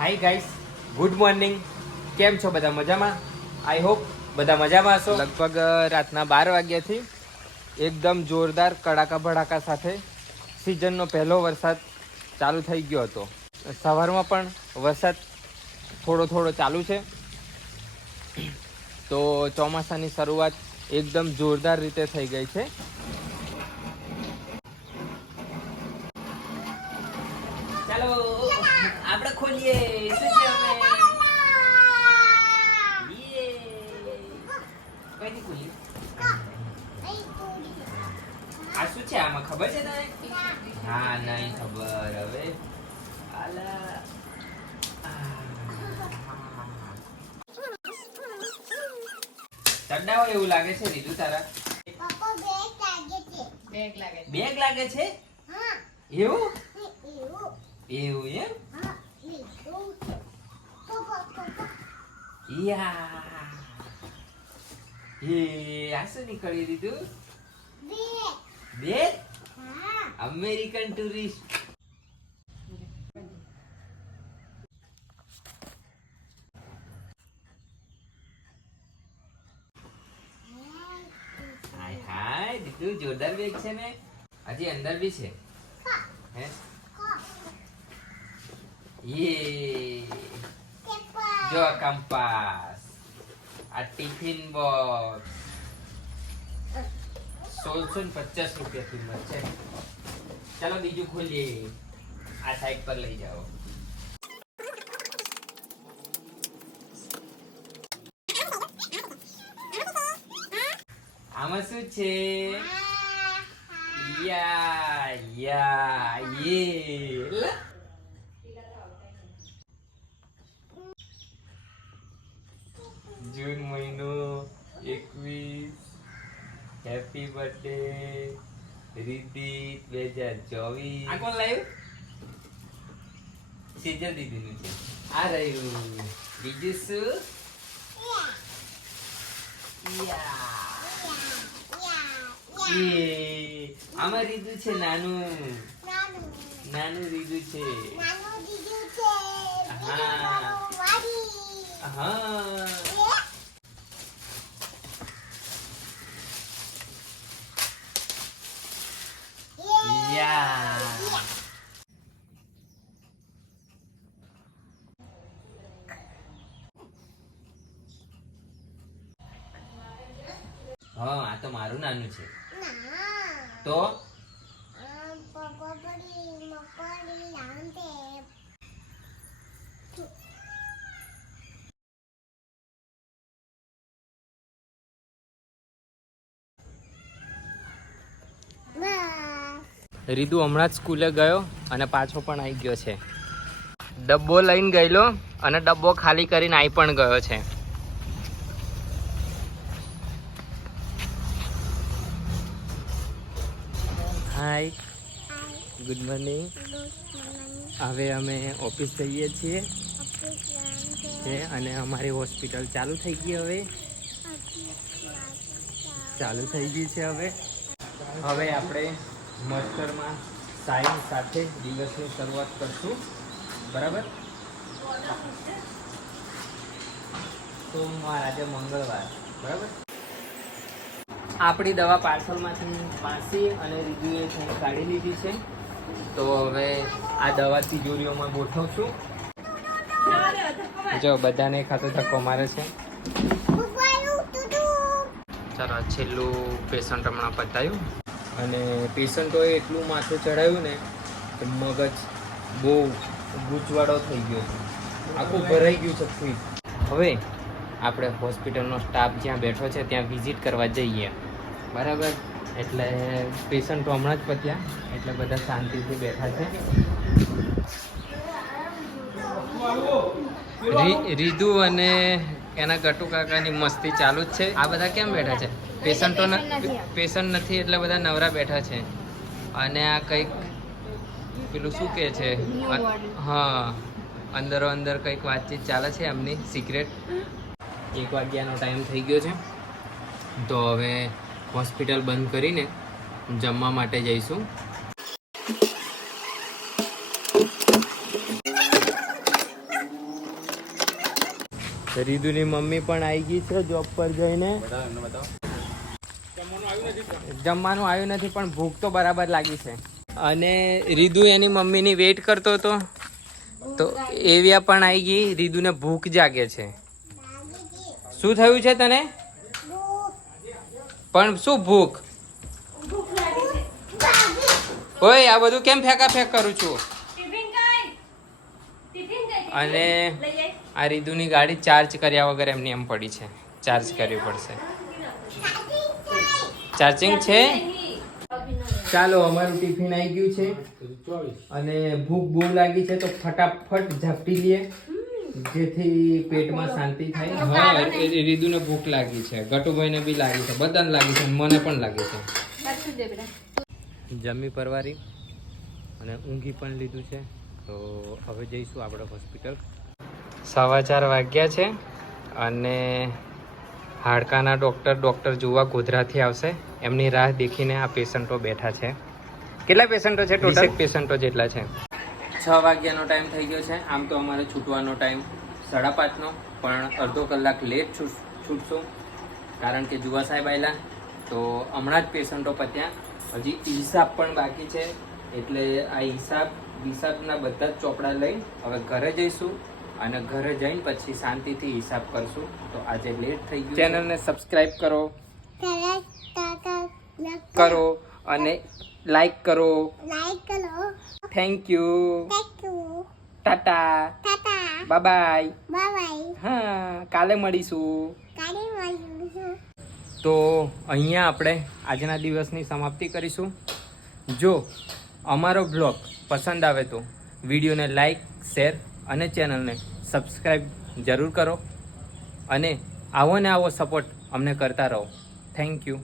Hi guys, good morning. કેમ છો બધા? મજામાં? આઈ હોપ બધા મજામાં હશો. લગભગ રાતના 12 વાગ્યાથી એકદમ જોરદાર કડાકા ભડાકા સાથે સિઝનનો પહેલો વરસાદ ચાલુ થઈ ગયો હતો. સવારમાં પણ વરસાદ થોડો થોડો ચાલુ છે. તો ચોમાસાની શરૂઆત એકદમ જોરદાર રીતે થઈ ગઈ છે. ચાલો આપણે ખોલીએ. શું છે અમે? કઈથી ખોલીએ? આ શું છે? આમાં ખબર છે તને? હા, નહીં ખબર. હવે આલા ચડ્ડા હોય એવું લાગે છે. રીધું તારા બેગ લાગે છે. એવું એવું એમ? યા એ આ શું નીકળી દીધું? Bag American tourist. Hi hi દીધું, જોરદાર બેગ છે ને. હજી અંદર બી છે. હે ये जो कंपास, आ टिफिन बॉक्स 1650 रुपया किंमत છે. ચાલો બીજું ખોલીએ. આ સાઈડ પર લઈ જાઓ. આમાં શું છે? યા યા યે જૂન મહિનો 21. હેપી બર્થડે રીતિ 2024. આ કોણ લાવ્યું? સિજલ દીદીનું છે. આ રહ્યું. બીજું શું? આમાં રીધું છે. નાનું રીધું છે. હા હા, આ તો મારું નાનું છે. તો રીતુ હમણાં જ સ્કૂલે ગયો અને પાછો પણ આવી ગયો છે. ડબ્બો લઈને ગયેલો અને ડબ્બો ખાલી કરીને આવી પણ ગયો છે. હાય, ગુડ મોર્નિંગ. હવે અમે ઓફિસ જઈએ છીએ અને અમારી હોસ્પિટલ ચાલુ થઈ ગઈ. હવે ચાલુ થઈ ગઈ છે. હવે આપણે મસ્ટરમાં સાઈન સાથે દિવસની શરૂઆત કરશું. બરાબર? સોમવાર, આજે મંગળવાર. બરાબર? આપણી દવા પાર્સલમાંથી વાંચી અને રીધુએ કાઢી લીધી છે. તો હવે આ દવા તિજોરીઓમાં ગોઠવશું. જો બધાને ખાતો ધક્કો મારે છે. ચાલો, છેલ્લું પેશન્ટ હમણાં પતાયું અને પેશન્ટોએ એટલું માથું ચડાવ્યું ને કે મગજ બહુ ગૂંચવાડો થઈ ગયો છે. આખું ભરાઈ ગયું છે ફૂલ. હવે આપણે હોસ્પિટલનો સ્ટાફ જ્યાં બેઠો છે ત્યાં વિઝિટ કરવા જઈએ. બરાબર? એટલે પેશન્ટો હમણાં જ પત્યા એટલે બધા શાંતિથી બેઠા છે. રીધુ અને એના ગટુ કાકાની મસ્તી ચાલુ જ છે. આ બધા કેમ બેઠા છે? પેશન્ટ નથી એટલે બધા નવરા બેઠા છે. અને આ કંઈક પેલું શું કહે છે? હા, અંદરો અંદર કંઈક વાતચીત ચાલે છે એમની સિક્રેટ. 1 વાગ્યાનો ટાઈમ થઈ ગયો છે. તો હવે હોસ્પિટલ બંધ કરીને જમવા માટે જઈશું. રીદુની મમ્મી પણ આવી ગઈ છે જોબ પર જઈને. જમવાનું આવ્યું નથી પણ ભૂખ તો બરાબર લાગી છે. અને રીદુ એની મમ્મીની વેઇટ કરતો હતો તો એવિયા પણ આવી ગઈ. રીદુને ભૂખ જાગે છે. શું થયું છે તને? પણ શું ભૂખ? ઓય આ બધું કેમ ફેંકા ફેંક કરું છું? અને આ રીદુની ગાડી ચાર્જ કર્યા વગર એમની એમ પડી છે. ચાર્જ કરવી પડશે. ચાર્જિંગ છે. ચાલો અમારું ટિફિન આવી ગયું છે અને ભૂખ બહુ લાગી છે તો ફટાફટ ઝપટી લઈએ જેથી પેટમાં શાંતિ થાય. હા રીદુને ભૂખ લાગી છે, ગટુભાઈને બી લાગી છે, બધાને લાગી છે, મને પણ લાગી છે. જમી પરવારી અને ઊંઘી પણ લીધું છે. તો હવે જઈશું આપણે હોસ્પિટલ. 4:15 વાગ્યા છે અને હાડકાના ડૉક્ટર જોવા ગોધરાથી આવશે. એમની રાહ દેખીને આ પેશન્ટો બેઠા છે. કેટલા પેશન્ટો છે? ટોટલ 20 પેશન્ટો જેટલા છે. 6 વાગ્યાનો ટાઈમ થઈ ગયો છે. આમ તો અમારે છૂટવાનો ટાઈમ 5:30નો, પણ અડધો કલાક લેટ છૂટશું કારણ કે જુવા સાહેબ આવેલા. તો હમણાં જ પેશન્ટો પત્યા. હજી હિસાબ પણ બાકી છે એટલે આ હિસાબના બધા જ ચોપડા લઈ હવે ઘરે જઈશું અને ઘરે જઈને પછી શાંતિથી હિસાબ કરશું. તો આજે લેટ થઈ ગયું. ચેનલને સબસ્ક્રાઇબ કરો અને લાઈક કરો. Thank you. ટાટા. બાય. હા કાલે મળીશું. તો અહીંયા આપણે આજના દિવસની સમાપ્તિ કરીશું. જો અમારો બ્લોગ પસંદ આવે તો વિડીયોને લાઈક, શેર અને ચેનલને સબસ્ક્રાઈબ જરૂર કરો અને આવો ને આવો સપોર્ટ અમને કરતા રહો. Thank you.